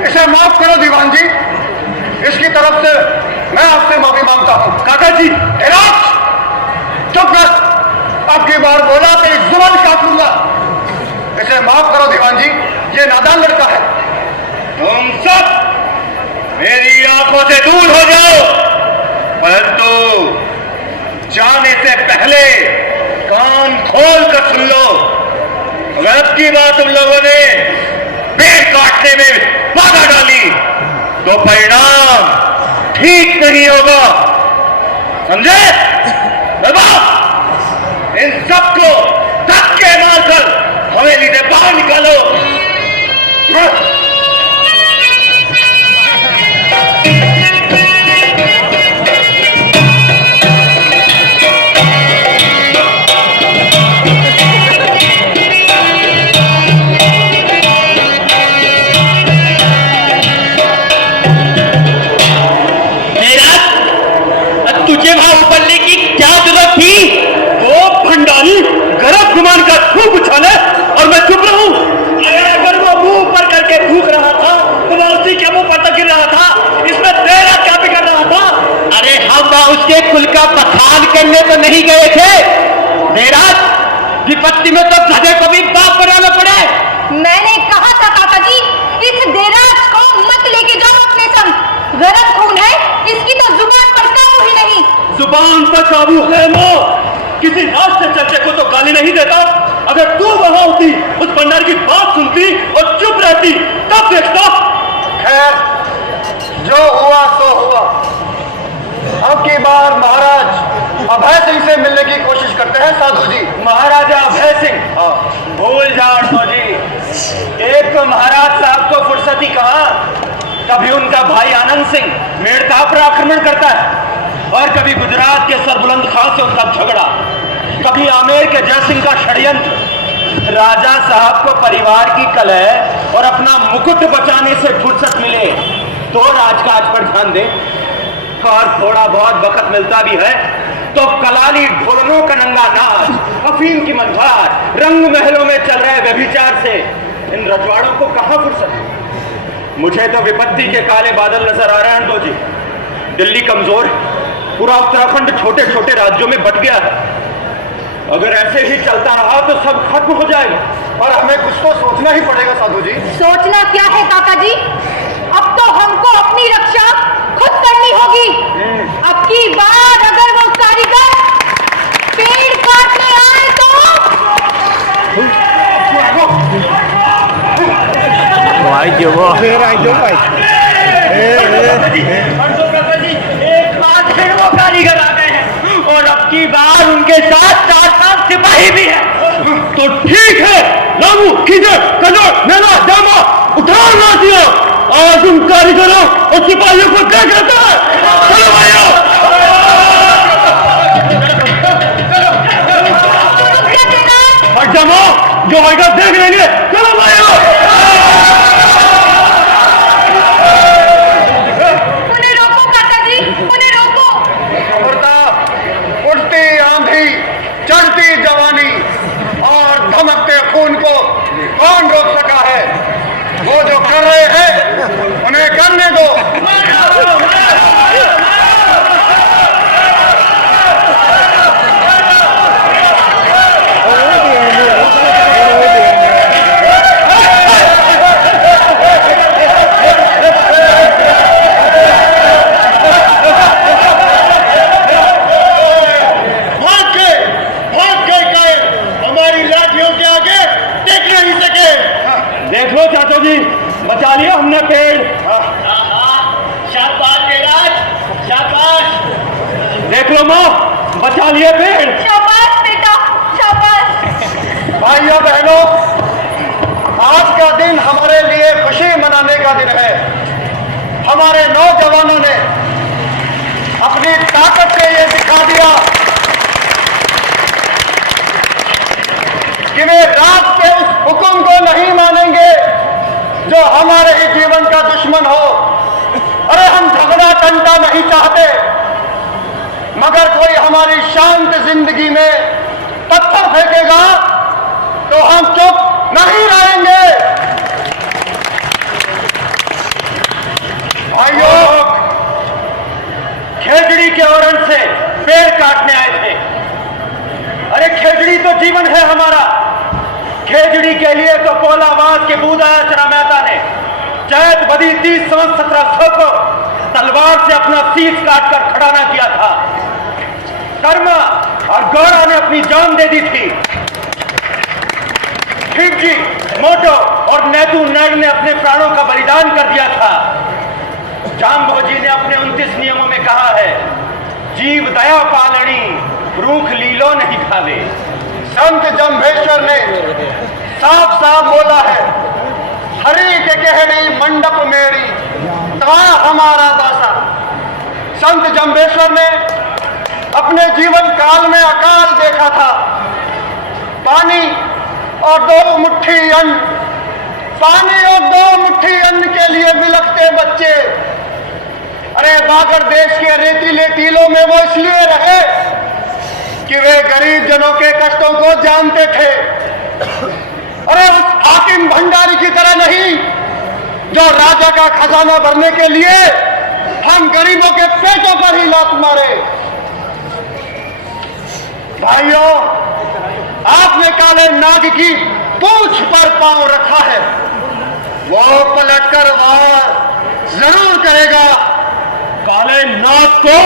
इसे माफ करो दीवान जी, इसकी तरफ से मैं आपसे माफी मांगता हूं। काका जी, चुप रह, अब की बार बोला तो एक जुबान काट लूंगा। इसे माफ करो दीवान जी, ये नादान लड़का है। तुम सब मेरी आंखों से दूर हो जाओ, परंतु जाने से पहले कान खोल कर सुन लो। अगर अब की बात तुम लोगों ने पेड़ काटने में बाधा डाली तो परिणाम ठीक नहीं होगा। समझे? इन सबको धक्के मारकर हवेली से बाहर निकालो। तुझे वहां उबलने की क्या जरूरत थी? वो भंडारी गलत गुमान का थूक उछाले और मैं चुप रहूं? अगर वो मुंह ऊपर करके थूक रहा था तो मैं उसी के मुंह पर तो गिर रहा था, इसमें तेरा क्या बिगड़ रहा था? अरे हम वहां उसके कुल का बखान करने तो नहीं गए थे देराज, विपत्ति में तो गधे को भी बाप बनाना पड़े। मैंने कहा था काका जी, इस देराज को मत लेके जाओ अपने संग, गरम खून है, इसकी तो जुबान पर काबू ही नहीं। जुबान पर काबू है मो, किसी रास्ते चलते को तो गाली नहीं देता। अगर तू वहां होती, उस भंडार की बात सुनती और चुप रहती, तब देखता। खैर, जो हुआ सो हुआ। अब की बार महाराज अभय सिंह से मिलने की कोशिश करते हैं साधु जी। महाराजा अभय सिंह? भूल जाओ जी, एक तो महाराज साहब को फुर्सत ही कहा, कभी उनका भाई आनंद सिंह मेड़ता पर आक्रमण करता है और कभी गुजरात के सरबुलंद खां से उनका झगड़ा, कभी आमेर के जय सिंह का षड्यंत्र। राजा साहब को परिवार की कलह और अपना मुकुट बचाने से फुर्सत मिले तो राजकाज पर ध्यान दे, और थोड़ा बहुत वक्त मिलता भी है तो कलाली ढोलनों का नंगा नाच, अफीम की मंझार, रंग महलों में चल रहे व्यभिचार से इन रजवाड़ों को कहां फुर्सत। मुझे तो विपत्ति के काले बादल नजर आ रहे हैं दो जी। दिल्ली कमजोर, पूरा उत्तराखंड छोटे छोटे राज्यों में बट गया है। अगर ऐसे ही चलता रहा तो सब खत्म हो जाएगा और हमें कुछ तो सोचना ही पड़ेगा साधु जी। सोचना क्या है काका जी, अब तो हमको अपनी रक्षा खुद करनी होगी। अब की बार अगर वो कारीगर पेड़ काटने आए तो एक बार फिर वो कारीगर आ गए हैं और अब की बार उनके साथ 4-5 सिपाही भी हैं। तो ठीक है, रामू, कीजिए, कन्नौर, मेरा जामा उठाओ ना दिया। आज उन कारीगरों और सिपाहियों को क्या कहता है? चलो भाइयों, हट जाओ, जो आएगा देख लेंगे। चलो भाइयों, उन्हें रोको काका जी, उन्हें रोको। उड़ती आंधी, चढ़ती जवानी और धमकते खून को कौन रोक सका है? वो जो कर रहे हैं उन्हें करने दो। देख लो चाचा जी, बचा लिया हमने पेड़। शाबाश देराज, शाबाश। देख लो माँ, बचा लिए पेड़। शाबाश बेटा, शाबाश। भाइयों बहनों, आज का दिन हमारे लिए खुशी मनाने का दिन है। हमारे नौजवानों ने अपनी ताकत से ये दिखा दिया कि वे रात के उस हुक्म को नहीं मानेंगे जो हमारे ही जीवन का दुश्मन हो। अरे हम झगड़ा टंटा नहीं चाहते, मगर कोई हमारी शांत जिंदगी में पत्थर फेंकेगा तो हम चुप नहीं रहेंगे। भाइयों, खेजड़ी के औरण से पेड़ काटने आए थे। अरे खेजड़ी तो जीवन है हमारा। खेजड़ी के लिए तो पोलावास के बूदाया चरा मेहता ने चैत बदी 30 सन 1700 को तलवार से अपना शीश काटकर खड़ाना किया था। कर्मा और गौड़ा ने अपनी जान दे दी थी। खिलजी, मोटो और नेतू नाग ने अपने प्राणों का बलिदान कर दिया था। जाम्बोजी ने अपने 29 नियमों में कहा है जीव दया पालनी रूख लीलो नहीं खावे। संत जम्भेश्वर ने साफ साफ बोला है, हरि के कहनी मंडप मेरी ता हमारा दासा। संत जम्भेश्वर ने अपने जीवन काल में अकाल देखा था। पानी और 2 मुट्ठी अन्न, पानी और 2 मुट्ठी अन्न के लिए बिलखते बच्चे। अरे बागर देश के रेतीले टीलों में वो इसलिए रहे कि वे गरीब जनों के कष्टों को जानते थे। अरे उस हाकिम भंडारी की तरह नहीं जो राजा का खजाना भरने के लिए हम गरीबों के पेटों पर ही लात मारे। भाइयों, आपने काले नाग की पूंछ पर पांव रखा है, वो पलटकर वार जरूर करेगा। काले नाग को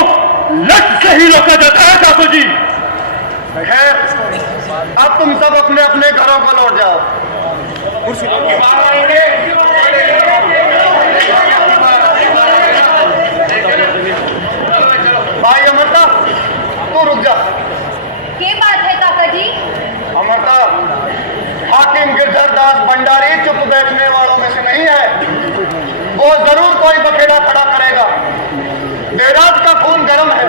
लट से ही रोका जाता है ठाकुर जी। खैर, अब तुम सब अपने अपने घरों को लौट जाओ। भाई अमरता, तू रुक जा। ये बात है काका जी। अमरता, हाकिम गिरधर दास भंडारी चुप बैठने वालों में से नहीं है। वो जरूर कोई बखेड़ा खड़ा करेगा। देराज का खून गर्म है,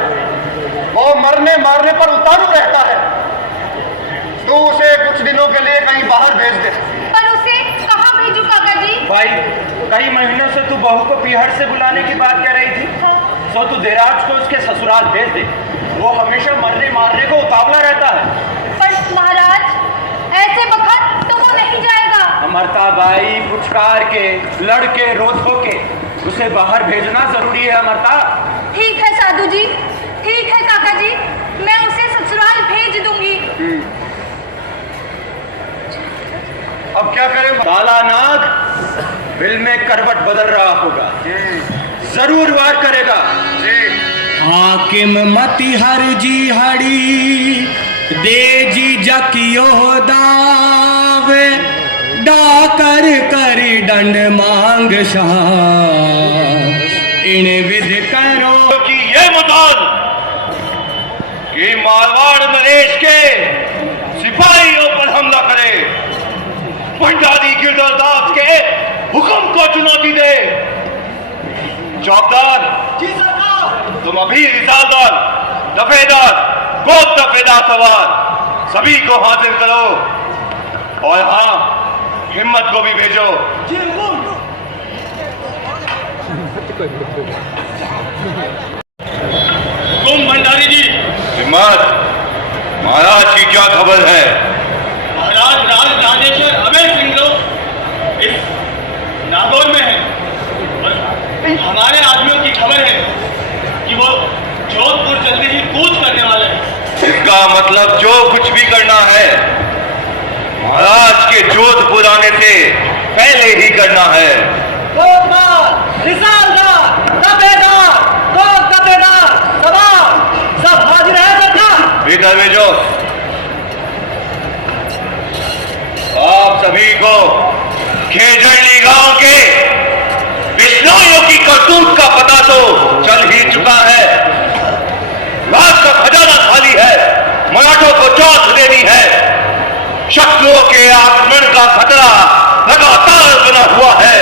वो मरने मारने पर उतारू रहता है। तू उसे कुछ दिनों के लिए कहीं बाहर भेज दे। पर उसे कहाँ भेजूं काका जी? भाई, कई महीनों से तू बहू को पीहर से बुलाने की बात कह रही थी, तो तू देराज को उसके ससुराल भेज दे। वो हमेशा मरने मारने को उतावला रहता है। पर महाराज, ऐसे वक्त तो वो नहीं जाएगा। अमरता बाई, फुचकार के लड़के रोध होके उसे बाहर भेजना जरूरी है। अमरता, ठीक है साधु जी, ठीक है काका जी, मैं उसे ससुराल भेज दूंगी। अब क्या करें? काला नाग बिल में करवट बदल रहा होगा, जरूर वार करेगा। हाकिम मति हर जी हड़ी दे जी जकियो दाव डाकर कर दंड मांग शाह इन विध करो कि ये मुताल कि मारवाड़ नरेश के सिपाहियों पर हमला करे, भंडारी गिरधर दास के हुक्म को चुनौती दे। चौकीदार, तुम अभी रिसालदार, दफेदार, गोद दफेदार सवार सभी को हासिल करो, और हाँ, हिम्मत को भी भेजो। तुम भंडारी जी। हिम्मत, महाराज की क्या खबर है? महाराज राज राजेश्वर अभय सिंह लोग इस नागौर में है, और हमारे आदमियों की खबर है कि वो जोधपुर जल्दी ही कूच करने वाले हैं। इसका मतलब जो कुछ भी करना है महाराज के जोधपुर आने से पहले ही करना है। सब हाजिर है सरकार। भीतर भेजो। आप सभी को खेजड़ली गांव के बिश्नोइयों की करतूत का पता तो चल ही चुका है। राज का खजाना खाली है, मराठों को चौथ देनी है, शत्रुओं के आक्रमण का खतरा लगातार बना हुआ है,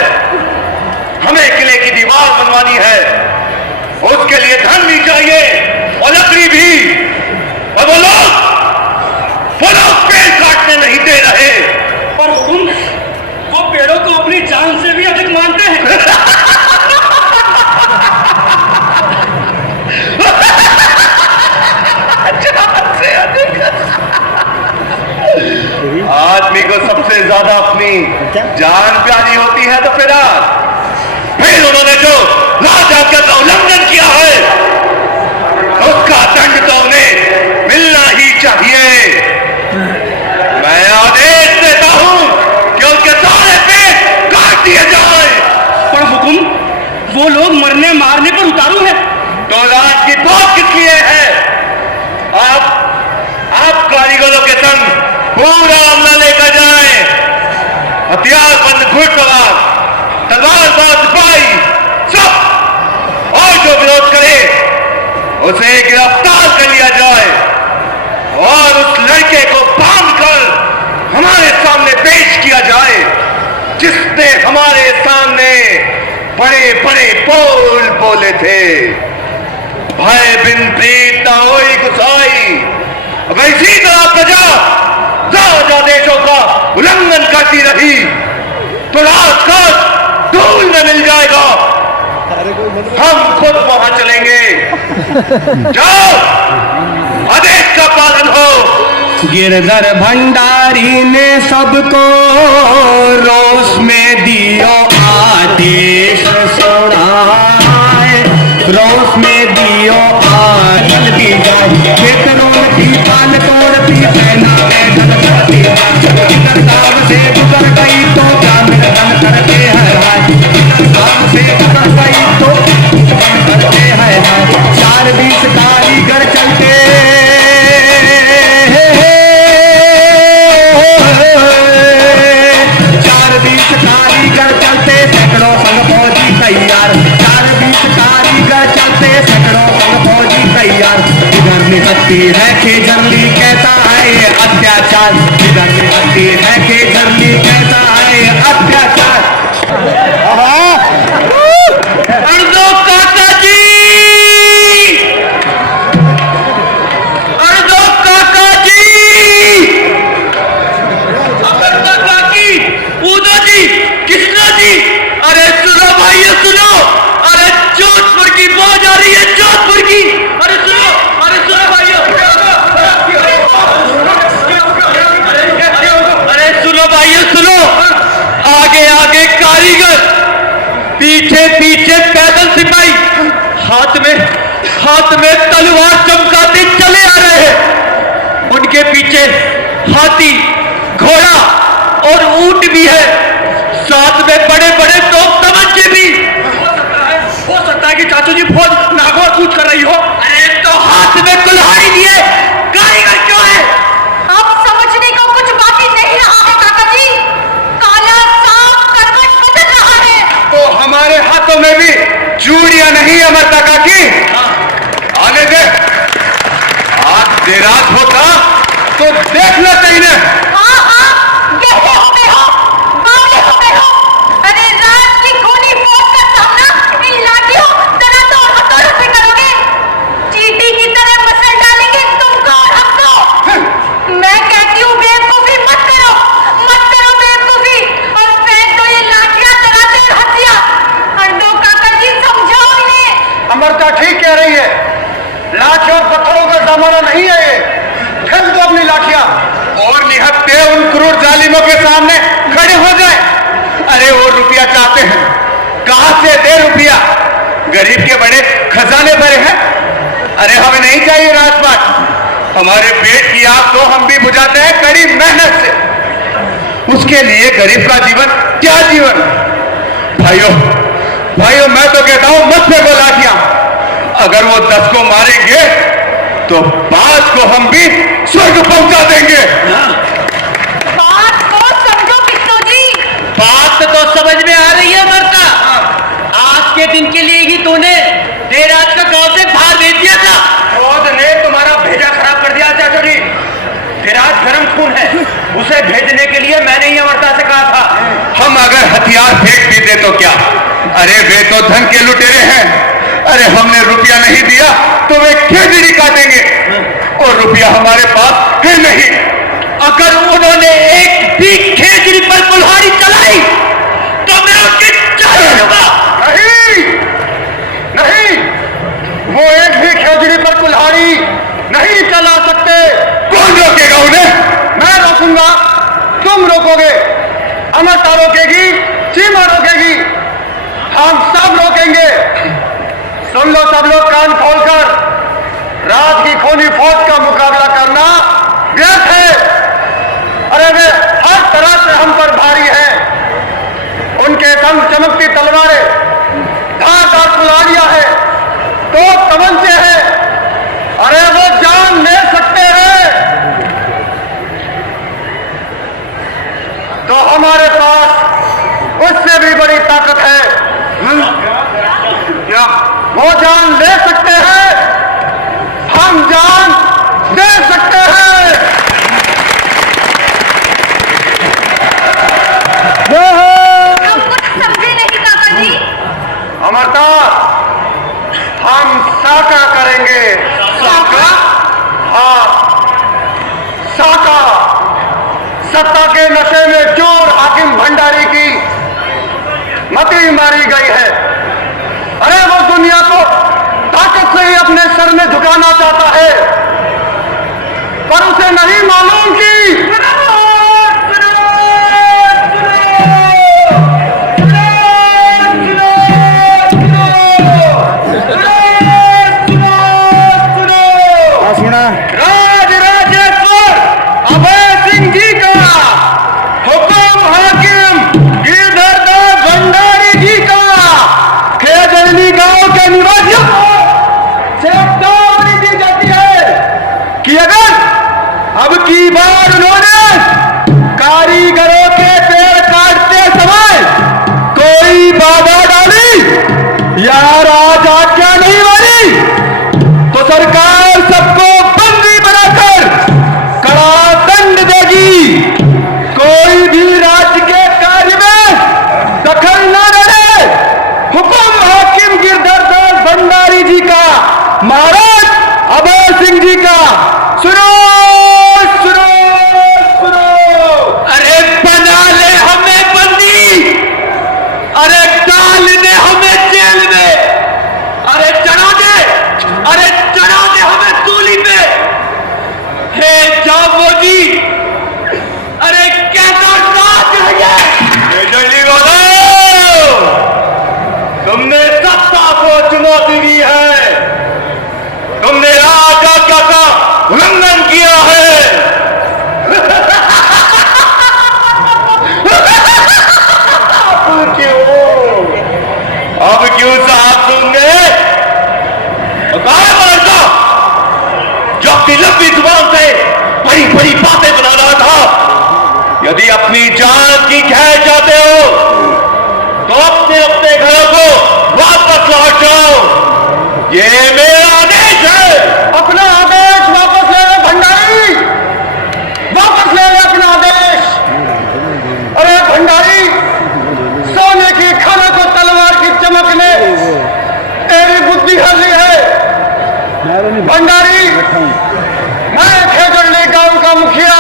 हमें किले की दीवार बनवानी है, उसके लिए धन भी चाहिए और लकड़ी भी। और वो लोग पेड़ काटने नहीं दे रहे। पर वो पेड़ों को अपनी जान से भी अधिक मानते हैं। आदमी को सबसे ज्यादा अपनी जान प्यारी होती है, तो फिर उन्होंने जो राज आज्ञा का उल्लंघन किया है उसका दंड तो उन्हें मिलना ही चाहिए। मैं आदेश देता हूं कि उनके सारे पेट काट दिए जाए। पर हुकुम, वो लोग मरने मारने पर उतारू है। तो राज की बात किस लिए है? आप कारीगरों के संग पूरा अमला लेकर जाएं, हथियारबंद घुड़सवार, तलवारबाज सिपाही सब, और जो विरोध करे उसे गिरफ्तार कर लिया जाए और उस लड़के को बांधकर हमारे सामने पेश किया जाए जिसने हमारे सामने बड़े बड़े बोल बोले थे। भय बिन प्रीत न होई गुसाई। अगर इसी तरह प्रजा राज आदेशों का उल्लंघन करती रही तो राजकाज धूल में मिल जाएगा। हम खुद वहां चलेंगे। जाओ, आदेश का पालन हो। गिरधर भंडारी ने सबको रोष में दियो आदेश सुनाए। रोष में दियो आदल दी जाए। खेतरों की पाल तोड़ दी सेना में जल करती इधर गांव से गुजर गई तो ग्रामीण धन करते हैं राज। गांव से गुजर गई तो करते हैं राज। 4-20 कारीगर चलते 4-20 कारीगर चलते सैकड़ों संग फौजी तैयार। 4-20 कारीगर चलते सैकड़ों संग फौजी तैयार। इधर निकलती है खेजरली कहता है ये अत्याचार। इधर निकलती है खेजरली कहता है ये अत्याचार। अर्जो काका जी, अर्जो काका जी, अमर काका की, पूजा जी, कृष्णा जी, अरे सुनो भाई सुनो, अरे जोधपुर की मौज आ रही है, जोधपुर की। अरे सुनो भाइयों, अरे सुनो भाइयों सुनो, आगे आगे कारीगर, पीछे पीछे पैदल सिपाही, हाथ में तलवार चमकाते चले आ रहे हैं। उनके पीछे हाथी, घोड़ा और ऊंट भी है, साथ में बड़े बड़े तोप तमंचे भी। हो सकता है कि चाचू जी फौज नागौर कूच कर रही हो। अरे तो हाथ में कुल्हाड़ी लिए कारीगर क्यों है? अब समझने को कुछ बाकी नहीं रहा है काका जी। काला सांप करवट बदल रहा है। तो हमारे हाथों में भी चूड़ियां नहीं अमर काका की। आने दे, आज देराज होता तो देखना चाहिए। हाँ हाँ, कैसे हो गए हो, बावले हो गए हो। अरे रात की खूनी फौज का सामना इन लाठियों, दराजों और हथौड़ों से करोगे। चींटी की तरह मसल डालेंगे तुमको और हमको। मैं कहती हूँ बेवकूफी मत करो बेवकूफी। और फेंक दो ये लाठियां, दराजे और हथियार। अंडो काका जी समझाओ इन्हें। अमरता ठीक कह रही है, लाठियों और पत्थरों का जमाना नहीं है ये। फेंक दो अपनी लाठियां और निहत्ते उन क्रूर जालिमों के सामने खड़े हो जाए। अरे वो रुपया चाहते हैं, कहां से दे रुपया? गरीब के बड़े खजाने भरे हैं। अरे हमें नहीं चाहिए राजपाट, हमारे पेट की आग तो हम भी बुझाते हैं कड़ी मेहनत से। उसके लिए गरीब का जीवन क्या जीवन? भाइयों मैं तो कहता हूं मत फेंको लाठियां। अगर वो 10 को मारेंगे तो 5 को हम भी स्वर्ग पहुंचा देंगे। बात को समझो किशोर जी। बात तो समझ में आ रही है मरता। आज के दिन के लिए ही तूने देर रात का गांव से बाहर भेज दिया था। क्रोध ने तुम्हारा भेजा खराब कर दिया चाचा जी। विराज गरम खून है, उसे भेजने के लिए मैंने ही अमरता से कहा था। हम अगर हथियार फेंक भी दे तो क्या? अरे वे तो धन के लुटेरे हैं। अरे हमने रुपया नहीं दिया तो वे खेजड़ी काटेंगे, और रुपया हमारे पास है नहीं। अगर उन्होंने एक भी खेजड़ी पर कुल्हाड़ी चलाई तो मैं उनकी जान लूंगा। नहीं, वो एक भी खेजड़ी पर कुल्हाड़ी नहीं चला सकते। कौन रोकेगा उन्हें? मैं रोकूंगा, तुम रोकोगे, अमरता रोकेगी, चीमा रोकेगी, हम सब रोकेंगे। सुन लो सब लोग कान खोलकर, रात की खूनी फौज का मुकाबला करना व्यर्थ है। अरे वे हर तरह से हम पर भारी हैं। उनके संग चमकती तलवारें, धारदार कुल्हाड़ियां हैं, तो तमंचे हैं। अरे वो जान ले सकते हैं। तो हमारे पास उससे भी बड़ी ताकत है। क्या वो जान ले सकते हैं? सत्ता के नशे में चोर हाकिम भंडारी की मती मारी गई है। अरे वो दुनिया को ताकत से ही अपने सर में झुकाना चाहता है, पर उसे नहीं मालूम कि राजराजेश्वर अभय सिंह जी का हुक्म हाकिम गिरधरदास भंडारी जी का खेजड़नी गांव के निवासियों से चेतावनी दी जाती है कि अगर अब की बार उन्होंने कारीगरों के पेड़ काटते समय कोई बाधा डाली या राज आज्ञा नहीं मानी तो सरकार सबको बंदी बनाकर कड़ा दंड देगी। कोई भी राज्य के कार्य में दखल न डाले। हुक्म हाकिम गिरधरदास भंडारी जी का, महाराज अभय सिंह जी का। सुनो सुनो सुनो। अरे बना ले हमें बंदी, अरे डाल दे हमें जेल में, अरे चढ़ा दे हमें सूली पे। हे जाबो जी, अरे कैसा नाच है जल्दी बोलो। तुमने सत्ता को चुनौती दी है, तुमने राज आज्ञा का उल्लंघन किया है। अब क्यों साहब सुनने मारता जो अपनी लंबी जुबान से बड़ी बड़ी बातें बना रहा था। यदि अपनी जान की खैर चाहते हो तो अपने अपने घरों को वापस लौट जाओ। ये मेरा आदेश है। अपना आदेश वापस ले ले भंडारी, वापस ले ले अपना आदेश। अरे भंडारी, सोने की खाना को तलवार की चमक ने तेरी बुद्धि हर ली है। भंडारी, मैं खेजड़ली गांव का मुखिया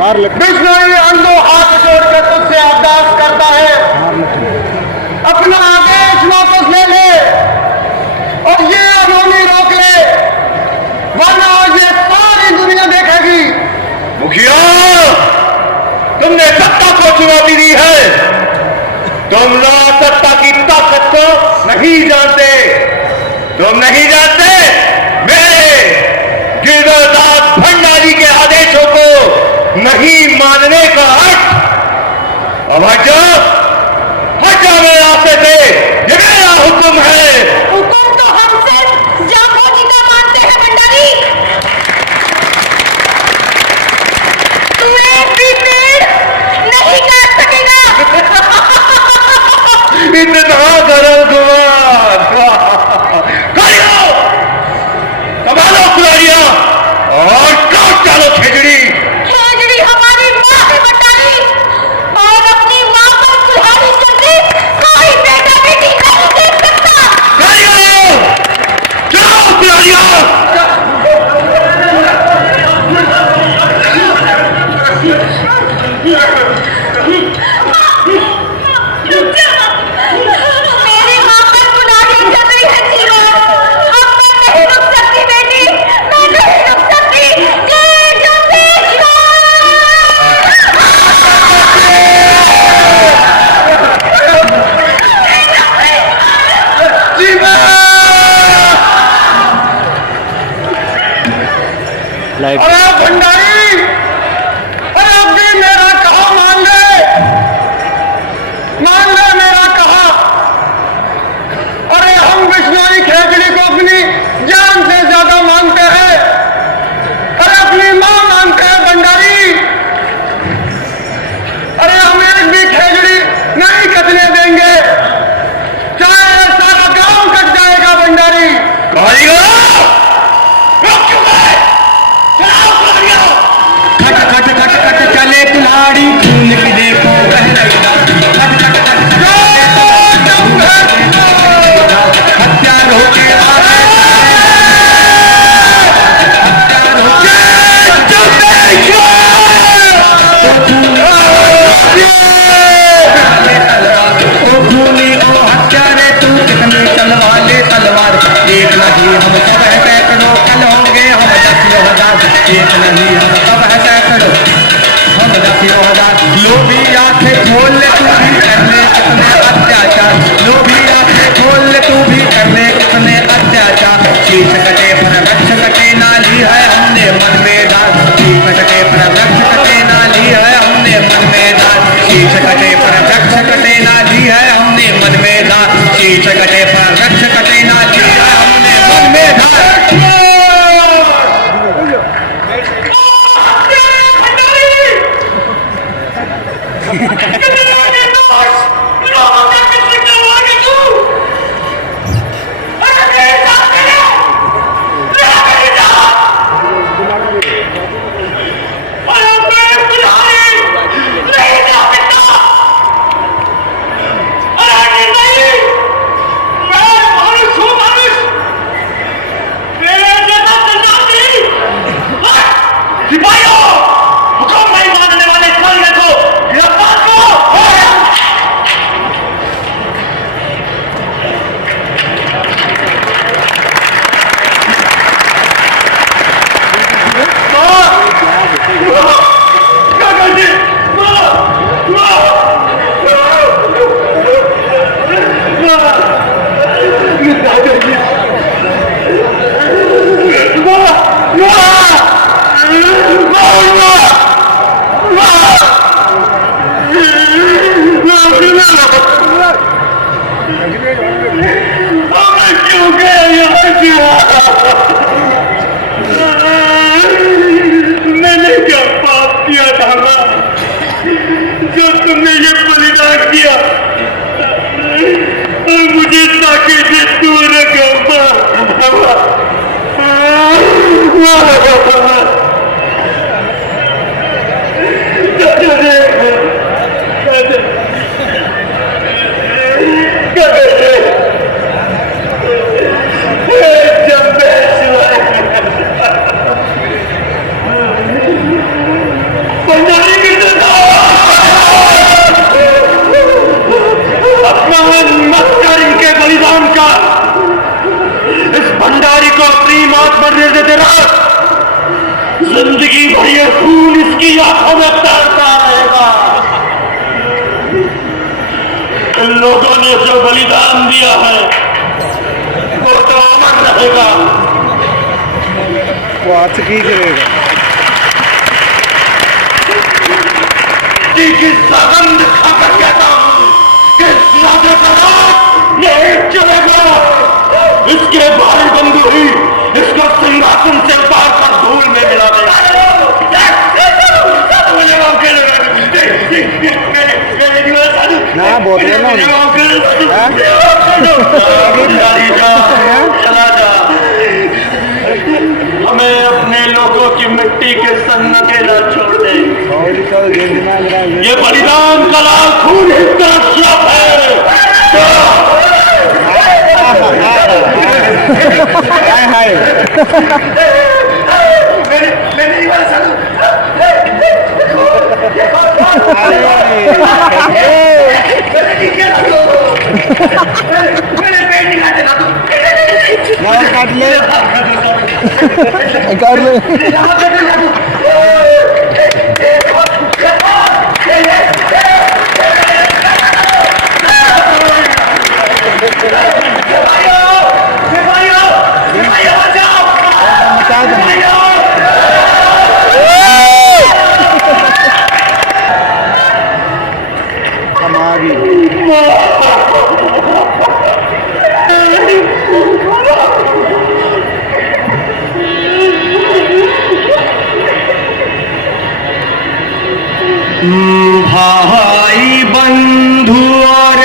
बिश्नोई अंधो हाथ जोड़कर तुझसे अरदास करता है, अपना आदेश वापस ले ले और ये अनहोनी रोक ले, वरना ये सारी दुनिया देखेगी। मुखिया, तुमने सत्ता को चुनौती दी है, तुम लोग सत्ता की ताकत को नहीं जानते। तुम नहीं जानते मेरे गिरधरदास भंडारी के आदेशों को नहीं मानने का अर्थ। अब हट जा मेरे रास्ते से, ये मेरा हुक्म है। हुक्म तो हम सिर्फ जाबो जी का मानते हैं भंडारी। तू एक भी पेड़ नहीं काट सकेगा। इतना गरम संभालो कुलारिया और काट डालो खेजड़ी। खेजड़ी हमारी माँ है भंडारी, और अपनी माँ पर कुल्हाड़ी चलती कोई बेटा बेटी नहीं देख सकता। चलो कुलारिया। मेरी माँ पर कुल्हाड़ी चल रही है जीवा, अब मैं नहीं रुक सकती बेटी, मैं नहीं रुक सकती। जय अरे भंडारी, अरे अब भी मेरा कहा मान ले मेरा कहा। अरे हम बिश्नोई खेजड़ी को अपनी जान से ज्यादा मानते हैं, अरे अपनी मां मानते हैं भंडारी। अरे हम एक भी खेजड़ी नहीं कटने देंगे, चाहे सारा गांव कट जाएगा भंडारी। चलाओ एक नहीं हम सब है सैकड़ों, हम 10,000। लोभी आंखें खोल ले तू भी कर ले कितने अत्याचार, लोभी आंखें खोल ले तू भी कर ले कितने अत्याचार। शीश कटे पर वृक्ष कटे नाली है हमने मन में डाल, शीश कटे पर वृक्ष कटे नाली है हमने मन में डाल, शीश कटे पर वृक्ष कटे नाली है हमने मन में डाल, शीश कटे पर वृक्ष कटे नाली है हमने मन में डाल। मैंने क्या पाप किया था जो तुमने ये बलिदान किया और मुझे ताकि से दूर रखा। अपमान मत कर इनके बलिदान का, इस भंडारी को अपनी मौत मरने देते रहो, जिंदगी भर ये खून इसकी आंखों में तैरता रहेगा। इन लोगों ने जो बलिदान दिया है वो तो अमर रहेगा। वो आज की करेगा की सगंध खाकर कहता हूं कि इस राजा का राज नहीं चलेगा। इसके भाई बंधु ही इसको सिंहासन से उतार कर धूल में मिला देगा। ना बोल रहे ना चला जा, हमें अपने लोगों की मिट्टी के संग अकेला छोड़ दे। ये बलिदान का लाल खून इसका श्राप है। हाय मैंने ये वाला सालू मेरे पेट निकाले ना काट ले कर ले भाई बंधु और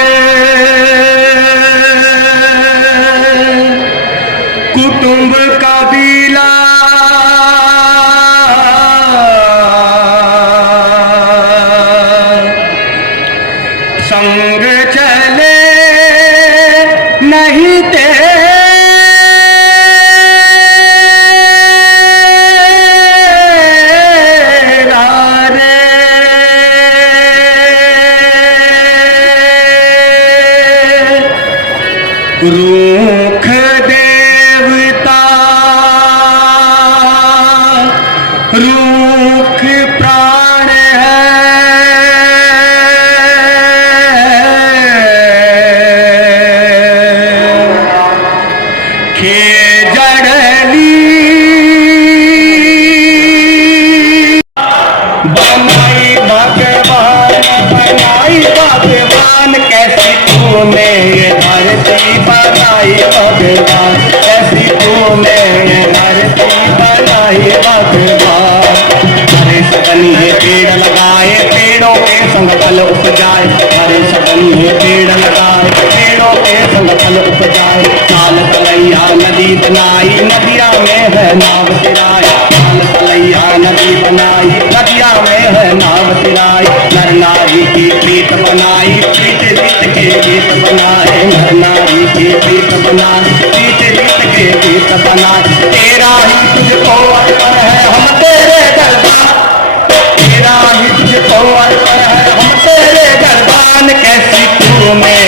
फल उपजाए। लाल तलैया नदी बनाई नदिया में है नाव तिराई। लाल तलैया नदी बनाई नदिया में है नाव तिराई। नर नारी की प्रीत बनाई प्रीत रीत के गीत बनाए। नर नारी की प्रीत बनाई प्रीत रीत के गीत बनाए। तेरा ही तुझको अर्पण है हम तेरे दरबार। तेरा ही तुझको अर्पण है हम तेरे दरबार। कैसी तू में